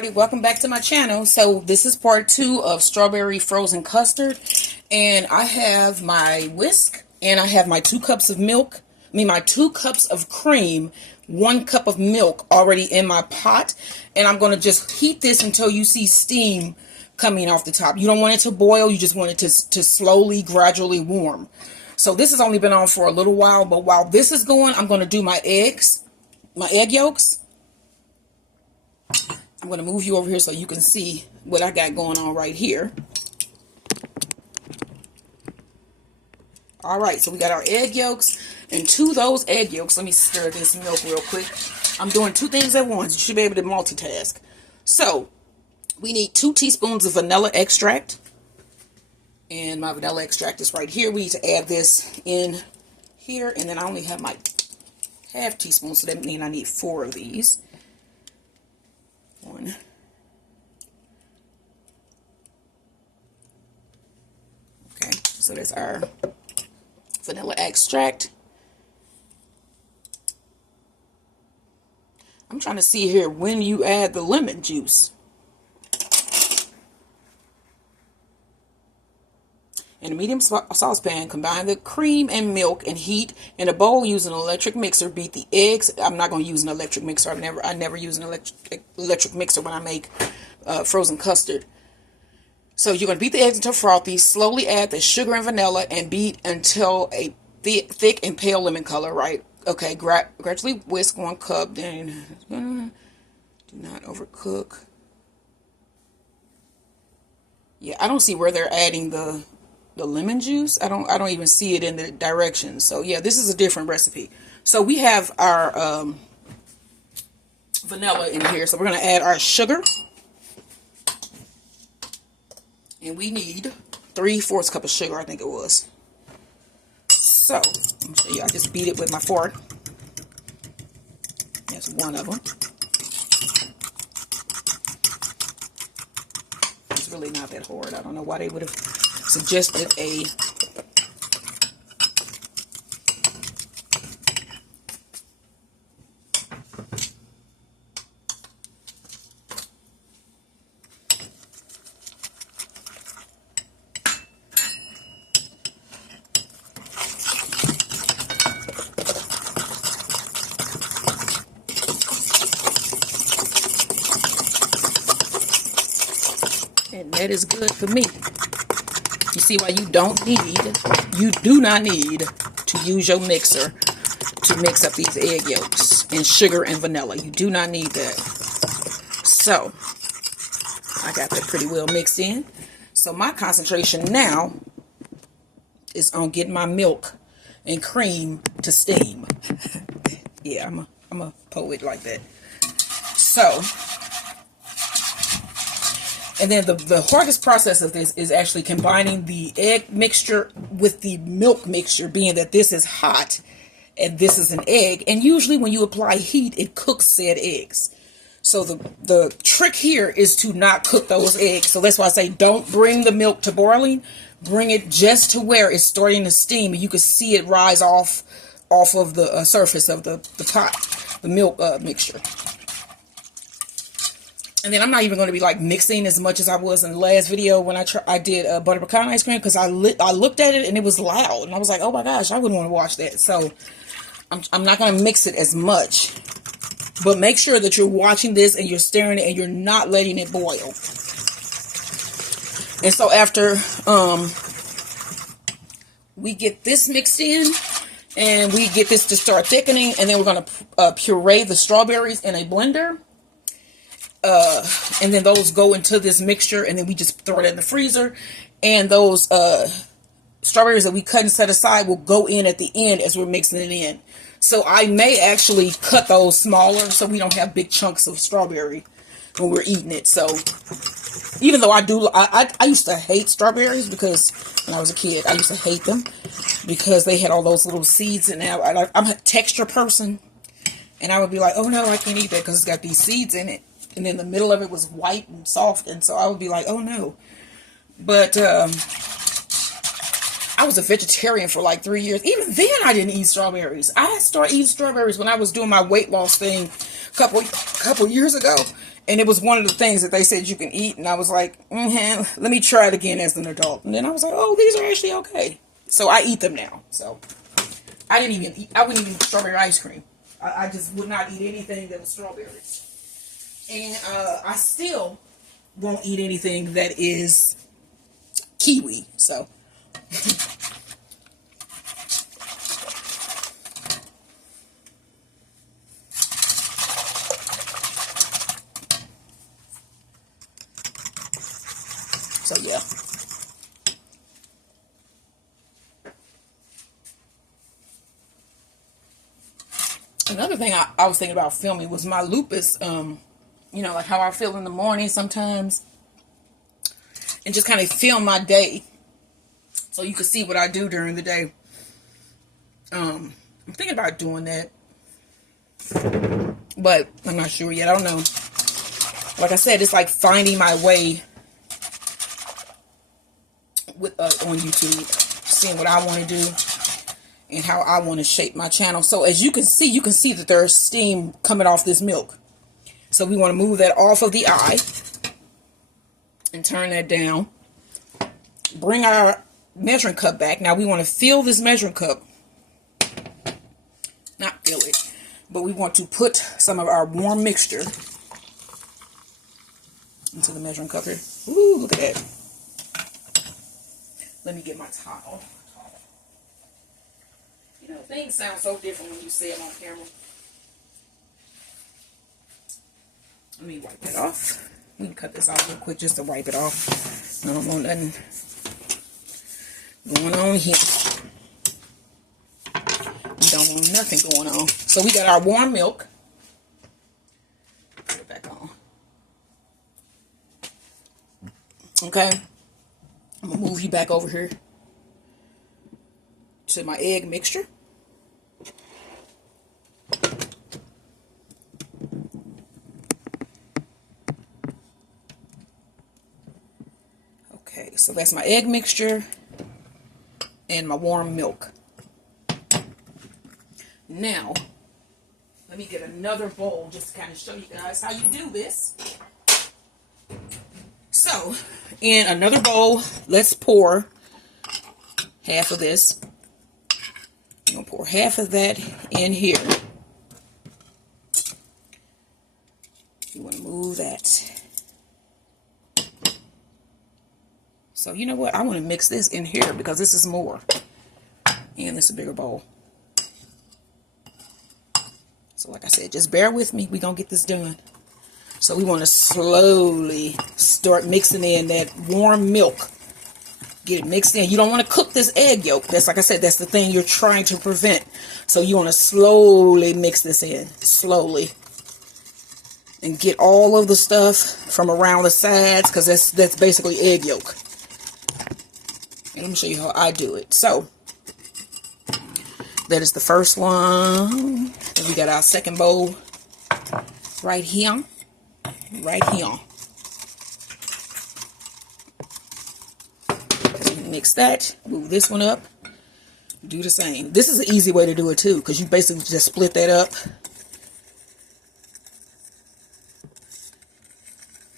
Welcome back to my channel. So this is part 2 of strawberry frozen custard, and I have my whisk and I have my 2 cups of milk, my 2 cups of cream, 1 cup of milk already in my pot, and I'm going to just heat this until you see steam coming off the top. You don't want it to boil, you just want it to slowly, gradually warm. So this has only been on for a little while, but while this is going, I'm going to do my eggs, my egg yolks. I'm going to move you over here so you can see what I got going on right here. Alright, so we got our egg yolks, and to those egg yolks, let me stir this milk real quick. I'm doing 2 things at once. You should be able to multitask. So, we need 2 teaspoons of vanilla extract. And my vanilla extract is right here. We need to add this in here, and then I only have my half teaspoon, so that means I need 4 of these. 1. Okay, so that's our vanilla extract. I'm trying to see here when you add the lemon juice. In a medium saucepan, combine the cream and milk and heat. In a bowl, use an electric mixer. Beat the eggs. I'm not going to use an electric mixer. I never use an electric mixer when I make frozen custard. So you're going to beat the eggs until frothy. Slowly add the sugar and vanilla and beat until a thick and pale lemon color. Right? Okay. Gradually whisk 1 cup. Then do not overcook. Yeah, I don't see where they're adding the lemon juice. I don't even see it in the directions. So yeah, this is a different recipe. So we have our vanilla in here. So we're going to add our sugar. And we need 3/4 cup of sugar, I think it was. So, let me show you. I just beat it with my fork. That's 1 of them. It's really not that hard. I don't know why they would have suggested a and that is good for me. You see why you do not need to use your mixer to mix up these egg yolks and sugar and vanilla. You do not need that. So, I got that pretty well mixed in. So my concentration now is on getting my milk and cream to steam. Yeah, I'm a poet like that. So, and then the hardest process of this is actually combining the egg mixture with the milk mixture, being that this is hot and this is an egg. And usually when you apply heat, it cooks said eggs. So the trick here is to not cook those eggs. So that's why I say don't bring the milk to boiling. Bring it just to where it's starting to steam. And you can see it rise off of the surface of the pot, the milk mixture. And then I'm not even going to be like mixing as much as I was in the last video when I did butter pecan ice cream, because I looked at it and it was loud and I was like, oh my gosh, I wouldn't want to watch that. So I'm not going to mix it as much, but make sure that you're watching this and you're stirring it and you're not letting it boil. And so after we get this mixed in and we get this to start thickening, and then we're going to puree the strawberries in a blender. And then those go into this mixture, and then we just throw it in the freezer, and those strawberries that we cut and set aside will go in at the end as we're mixing it in. So I may actually cut those smaller so we don't have big chunks of strawberry when we're eating it. So even though I used to hate strawberries, because when I was a kid I used to hate them because they had all those little seeds in there. I'm a texture person, and I would be like, oh no, I can't eat that because it's got these seeds in it. And then the middle of it was white and soft. And so I would be like, oh no. But I was a vegetarian for like 3 years. Even then I didn't eat strawberries. I started eating strawberries when I was doing my weight loss thing a couple years ago. And it was one of the things that they said you can eat. And I was like, let me try it again as an adult. And then I was like, oh, these are actually okay. So I eat them now. So I wouldn't even eat strawberry ice cream. I just would not eat anything that was strawberries. And I still won't eat anything that is kiwi. So yeah. Another thing I was thinking about filming was my lupus, you know, like how I feel in the morning sometimes. And just kind of film my day. So you can see what I do during the day. I'm thinking about doing that. But I'm not sure yet. I don't know. Like I said, it's like finding my way with on YouTube. Seeing what I want to do. And how I want to shape my channel. So as you can see that there's steam coming off this milk. So we want to move that off of the eye. And turn that down. Bring our measuring cup back. Now we want to fill this measuring cup. Not fill it. But we want to put some of our warm mixture into the measuring cup here. Ooh, look at that. Let me get my towel. You know, things sound so different when you say it on camera. Let me wipe it off. We can cut this off real quick just to wipe it off. I don't want nothing going on here. We don't want nothing going on. So we got our warm milk. Put it back on. Okay. I'm going to move you back over here to my egg mixture. Okay, so that's my egg mixture and my warm milk. Now, let me get another bowl just to kind of show you guys how you do this. So, in another bowl, let's pour half of this. I'm going to pour half of that in here. You want to move that. So, you know what? I want to mix this in here because this is more. And this is a bigger bowl. So, like I said, just bear with me. We're going to get this done. So, we want to slowly start mixing in that warm milk. Get it mixed in. You don't want to cook this egg yolk. That's, like I said, that's the thing you're trying to prevent. So, you want to slowly mix this in. Slowly. And get all of the stuff from around the sides because that's basically egg yolk. And let me show you how I do it. So, that is the first one. And we got our second bowl right here. Right here. Mix that. Move this one up. Do the same. This is an easy way to do it too because you basically just split that up.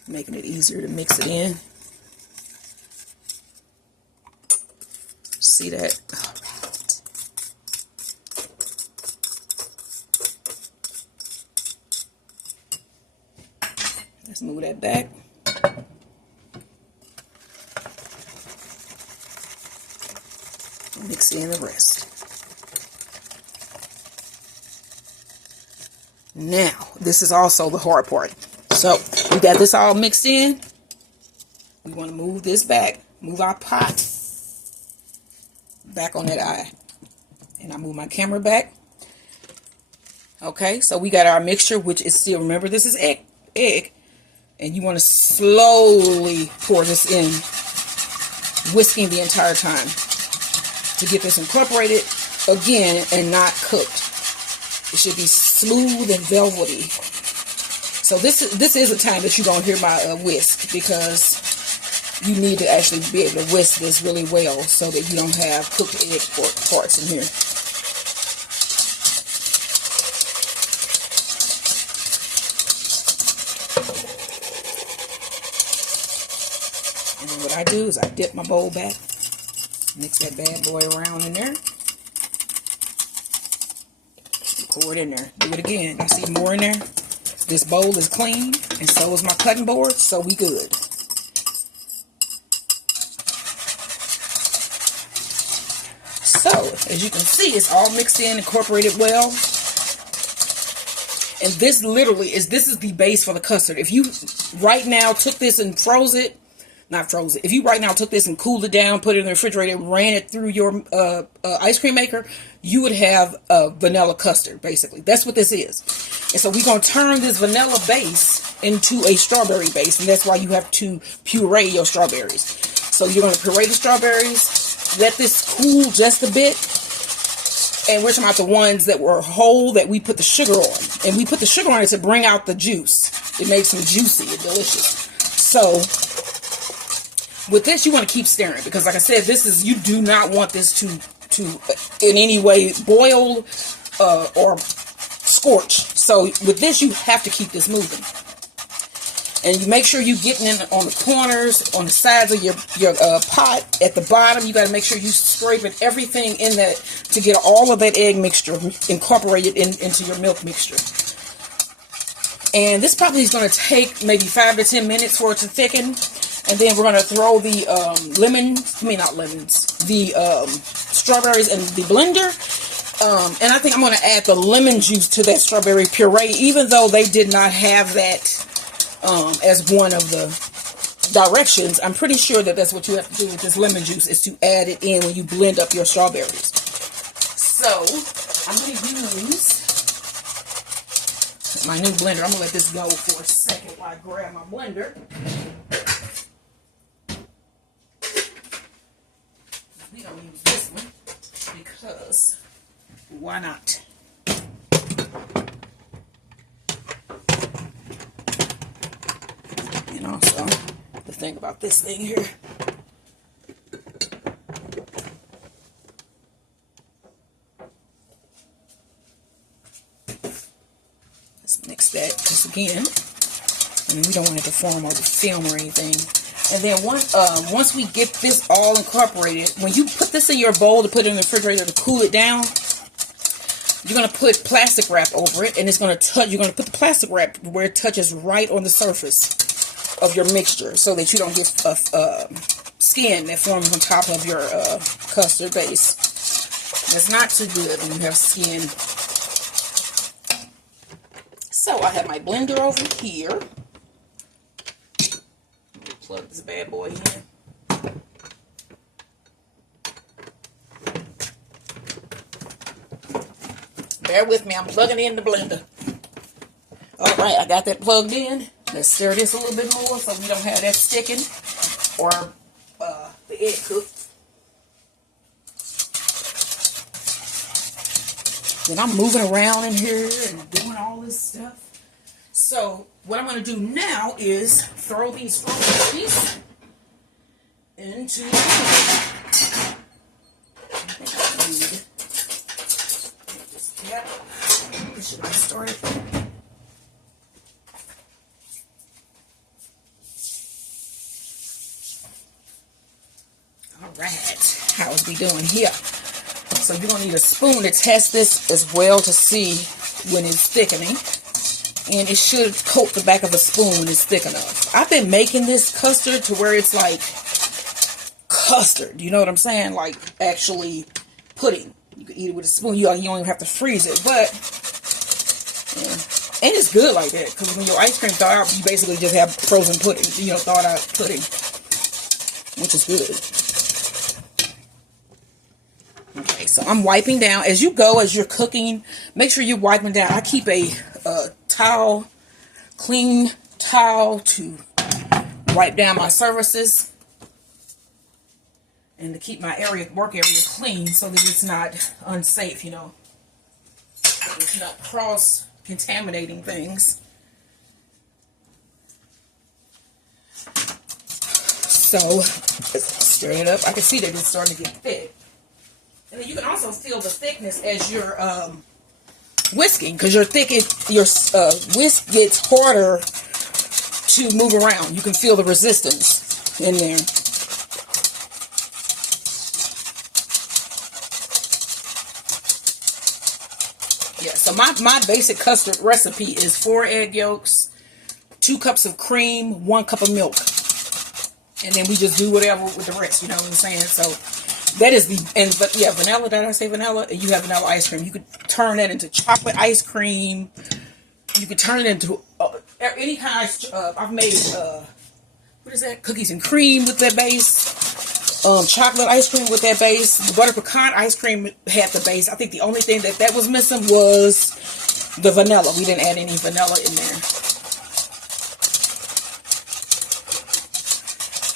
Making it easier to mix it in. See that? All right. Let's move that back. Mix in the rest. Now, this is also the hard part. So, we got this all mixed in. We want to move this back. Move our pot back on that eye. And I move my camera back. Okay, so we got our mixture, which is still, remember this is egg. And you want to slowly pour this in, whisking the entire time to get this incorporated again and not cooked. It should be smooth and velvety. So this is a time that you're going to hear my whisk because you need to actually be able to whisk this really well so that you don't have cooked egg parts in here. And then what I do is I dip my bowl back, mix that bad boy around in there, pour it in there. Do it again. You see more in there? This bowl is clean, and so is my cutting board, so we good. So, as you can see, it's all mixed in, incorporated well. And this literally is, this is the base for the custard. If you right now took this and froze it, not froze it, if you right now took this and cooled it down, put it in the refrigerator, ran it through your ice cream maker, you would have a vanilla custard, basically. That's what this is. And so we're going to turn this vanilla base into a strawberry base, and that's why you have to puree your strawberries. So you're going to puree the strawberries, let this cool just a bit, and we're talking about the ones that were whole that we put the sugar on. And we put the sugar on it to bring out the juice. It makes them juicy and delicious. So with this, you want to keep stirring, because like I said, this is, you do not want this to in any way boil or scorch. So with this, you have to keep this moving. And you make sure you're getting in on the corners, on the sides of your pot. At the bottom, you got to make sure you're scraping everything in that to get all of that egg mixture incorporated into your milk mixture. And this probably is going to take maybe 5 to 10 minutes for it to thicken. And then we're going to throw the strawberries in the blender. And I think I'm going to add the lemon juice to that strawberry puree, even though they did not have that as one of the directions. I'm pretty sure that that's what you have to do with this lemon juice, is to add it in when you blend up your strawberries. So I'm going to use my new blender. I'm going to let this go for a second while I grab my blender. We don't use this one because why not? And also, the thing about this thing here, let's mix that, because again, we don't want it to form or to film or anything. And then once we get this all incorporated, when you put this in your bowl to put it in the refrigerator to cool it down, you're going to put plastic wrap over it, and it's going to touch. You're going to put the plastic wrap where it touches right on the surface of your mixture, so that you don't get skin that forms on top of your custard base. That's not too good when you have skin. So I have my blender over here. Plug this bad boy in. Bear with me, I'm plugging in the blender. Alright, I got that plugged in. Let's stir this a little bit more so we don't have that sticking or the egg cooked. Then I'm moving around in here and doing all this stuff. So what I'm going to do now is throw these strawberries into the this should not start. All right, how's we doing here? So you're going to need a spoon to test this as well to see when it's thickening. And it should coat the back of the spoon when it's thick enough. I've been making this custard to where it's like custard. You know what I'm saying? Like actually pudding. You can eat it with a spoon. You don't even have to freeze it. But, yeah. And it's good like that. Because when your ice cream thaw out, you basically just have frozen pudding. You know, thawed out pudding. Which is good. Okay, so I'm wiping down. As you go, as you're cooking, make sure you're wiping down. I keep a towel, clean towel to wipe down my surfaces and to keep my work area clean so that it's not unsafe, you know. It's not cross-contaminating things. So, let's stir it up. I can see that it's starting to get thick. And then you can also feel the thickness as you're whisking, because your whisk gets harder to move around. You can feel the resistance. in there. Yeah, so my basic custard recipe is 4 egg yolks, 2 cups of cream, 1 cup of milk. And then we just do whatever with the rest, you know what I'm saying? So that is but yeah, vanilla, did I say vanilla? You have vanilla ice cream. You could turn that into chocolate ice cream. You could turn it into any kind of, I've made, what is that? Cookies and cream with that base. Chocolate ice cream with that base. The butter pecan ice cream had the base. I think the only thing that was missing was the vanilla. We didn't add any vanilla in there.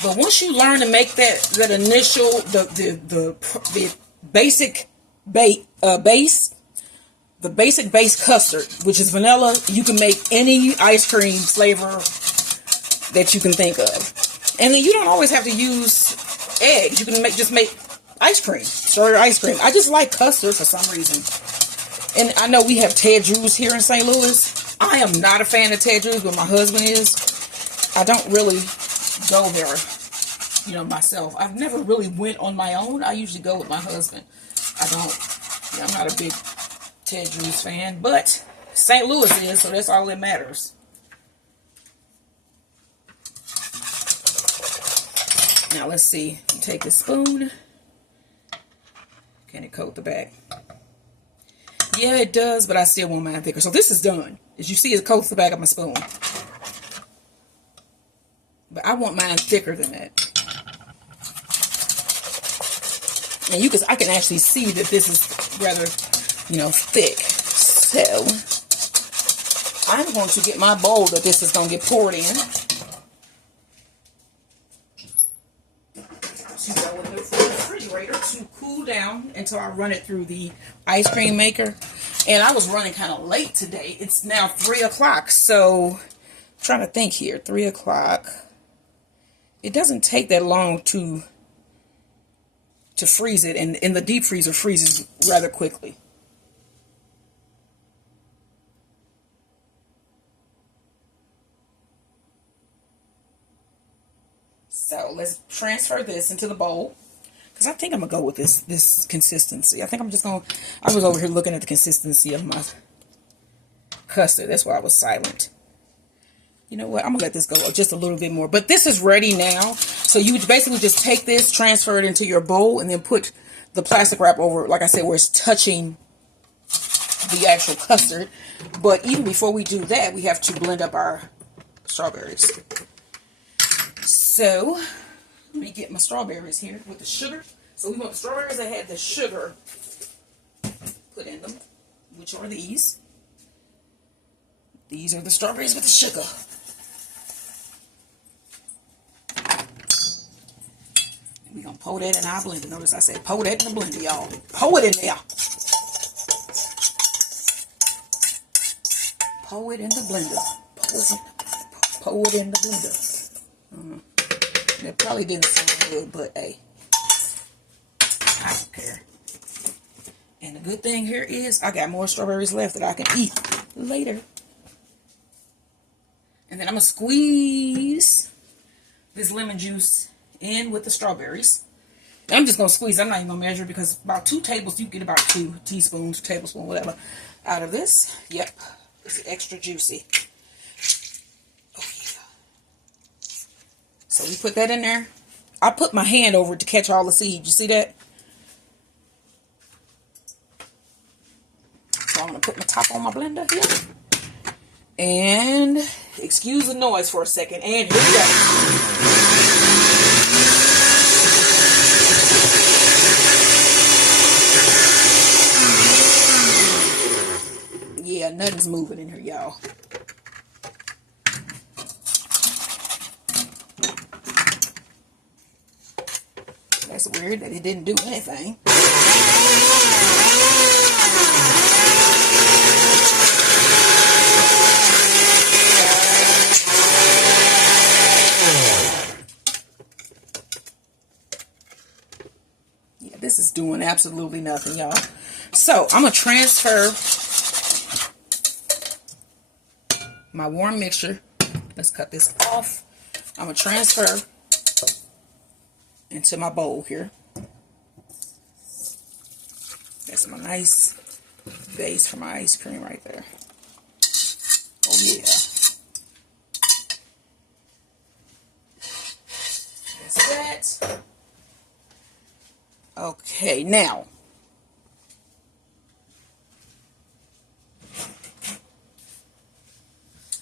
But once you learn to make that initial, the basic base, the basic base custard, which is vanilla, you can make any ice cream flavor that you can think of. And then you don't always have to use eggs. You can just make ice cream, strawberry ice cream. I just like custard for some reason. And I know we have Ted Drewes here in St. Louis. I am not a fan of Ted Drewes, but my husband is. I don't really go there, you know, myself. I've never really went on my own. I usually go with my husband. I'm not a big Ted Drewes fan, but St. Louis is, so that's all that matters. Now let's see. Take this spoon. Can it coat the back? Yeah, it does, but I still want mine thicker. So this is done. As you see, it coats the back of my spoon. But I want mine thicker than that. And I can actually see that this is rather, you know, thick. So I'm going to get my bowl that this is going to get poured in. To go in the refrigerator to cool down until I run it through the ice cream maker. And I was running kind of late today. It's now 3 o'clock. So I'm trying to think here. 3 o'clock. It doesn't take that long to freeze it, and in the deep freezer freezes rather quickly. So let's transfer this into the bowl, because I think I'm gonna go with this consistency. I was over here looking at the consistency of my custard. That's why I was silent. You know what? I'm going to let this go just a little bit more. But this is ready now. So you would basically just take this, transfer it into your bowl, and then put the plastic wrap over it, like I said, where it's touching the actual custard. But even before we do that, we have to blend up our strawberries. So let me get my strawberries here with the sugar. So we want the strawberries that had the sugar put in them, which are these. These are the strawberries with the sugar. We're going to pour that in our blender. Notice I said pour that in the blender, y'all. Pour it in there. Pour it in the blender. Pour it in the blender. That probably didn't sound good, but hey, I don't care. And the good thing here is I got more strawberries left that I can eat later. And then I'm going to squeeze this lemon juice in with the strawberries. And I'm just going to squeeze. I'm not even going to measure, because about 2 tablespoons, you get about 2 teaspoons, tablespoon, whatever, out of this. Yep. It's extra juicy. Oh, yeah. So we put that in there. I put my hand over it to catch all the seeds. You see that? So I'm going to put my top on my blender here. And excuse the noise for a second. And here we go. Yeah, nothing's moving in here, y'all. That's weird that it didn't do anything. Yeah, this is doing absolutely nothing, y'all. So I'm going to transfer my warm mixture. Let's cut this off. I'm going to transfer into my bowl here. That's my nice base for my ice cream right there. Oh yeah. That's that. Okay, now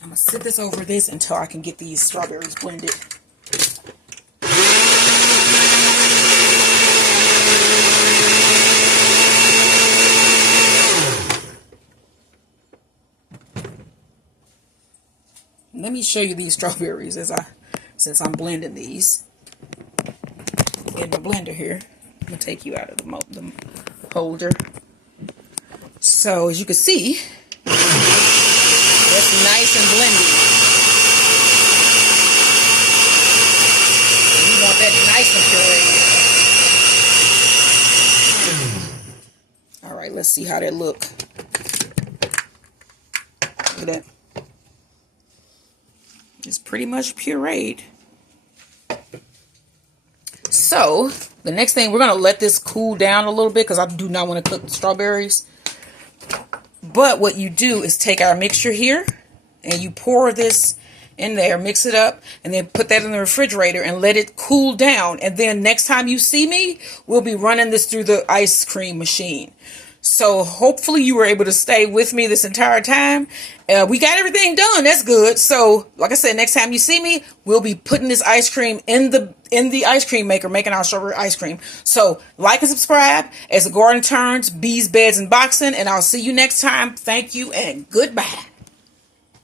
I'm gonna sit this over this until I can get these strawberries blended. Let me show you these strawberries since I'm blending these in the blender here. I'm gonna take you out of the holder. So as you can see, it's nice and blended. And you want that nice and pureed. All right, let's see how that look. Look at that. It's pretty much pureed. So the next thing, we're going to let this cool down a little bit because I do not want to cook the strawberries. But what you do is take our mixture here and you pour this in there, mix it up, and then put that in the refrigerator and let it cool down. And then next time you see me, we'll be running this through the ice cream machine. So hopefully you were able to stay with me this entire time. We got everything done. That's good. So like I said, next time you see me, we'll be putting this ice cream in the ice cream maker, making our strawberry ice cream. So like and subscribe as the garden turns, bees, beds, and boxing. And I'll see you next time. Thank you and goodbye.